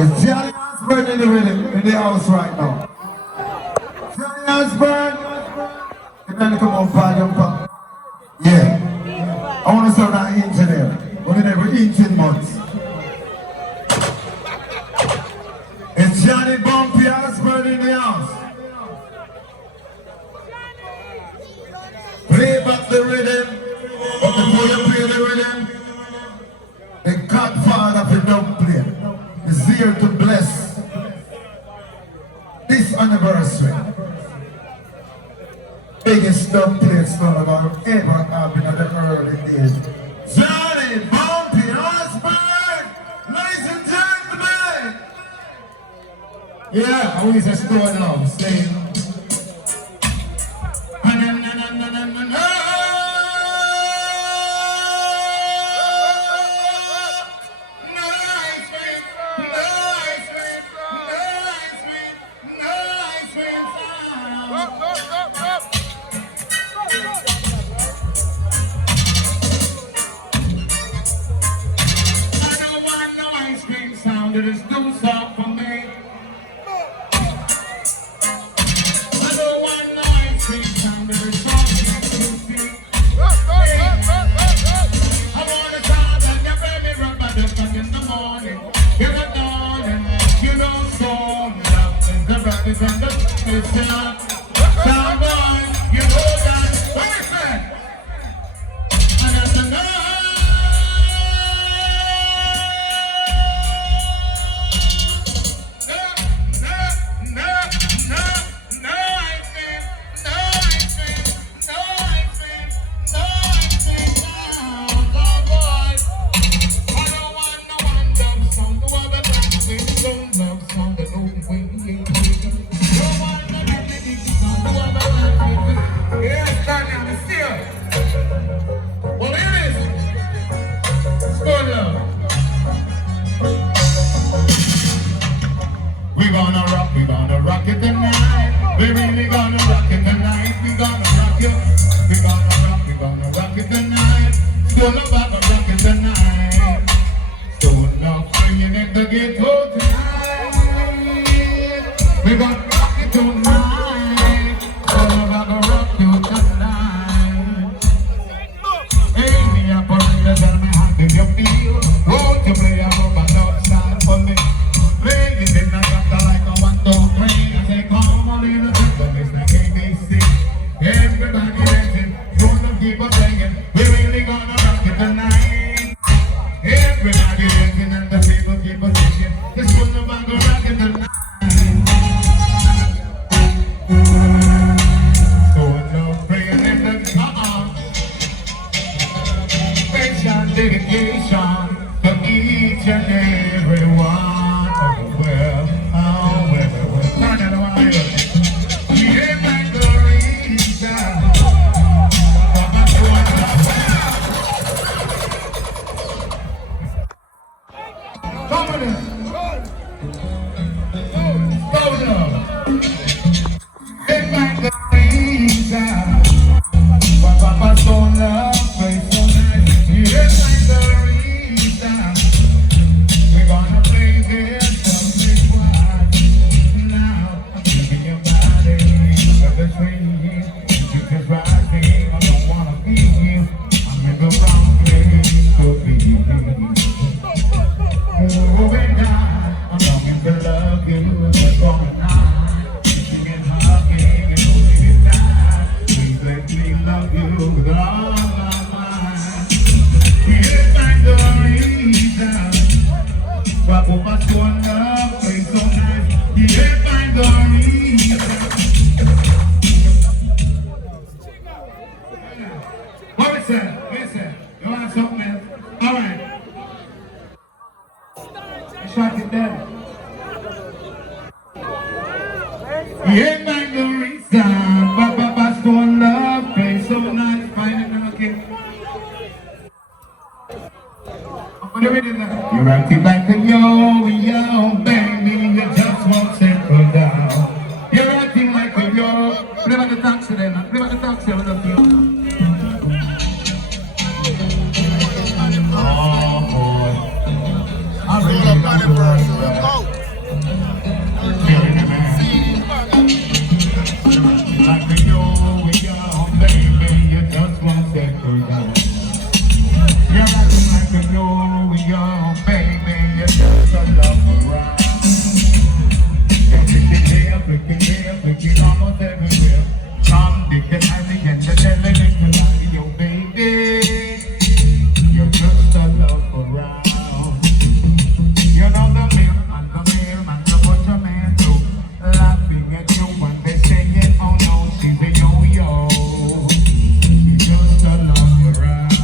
It's Johnny Osbourne in the rhythm in the house right now. Johnny Osbourne, you better come on, pal. Yeah. I want to start that inch there. Only never inch in months. It's Johnny Bumpy Osbourne in the house. Play back the rhythm. But before you play the rhythm, the Godfather of the dub player is here to bless this anniversary. Biggest dub player song I've ever happened in the early days. Johnny Bumpy Osbourne, ladies and gentlemen. Yeah, I always just throw it out, saying. It is too soft for me. I don't want no ice cream sound. It is soft too sweet. I want a sound and your baby run by the clock in the morning. You're the dawning. You know so love is the rabbit and the sound. Sound boy, you know that. What is that? And that's the noise. We gonna rock it tonight. We really gonna rock it tonight. We gonna rock you. We gonna rock it tonight. Still about to rock it tonight. Still enough bringing it to get home tonight. We gonna rock it tonight. Still about to rock you tonight. Hey, me up on the tell me how do you feel? Won't you play a rubber dub style for me? Play it in the doctor like a 1, 2, 3. I say come on in the system, it's like ABC. Everybody dancing, gonna keep on playing. We really gonna rock it tonight. Everybody dancing and the people keep on singing. This one about to rock it tonight. So no praying in the Patient dedication to each and every one. Listen, you want something? All right. Shut it down. He ain't like the reason, but Papa's gonna love, play so nice, finding them a kid. You're acting like a yo, baby, you just won't settle down. You're acting like a yo. Play by the taxi then, play by the taxi with the field. Oh boy. I'm really got them like to know we are.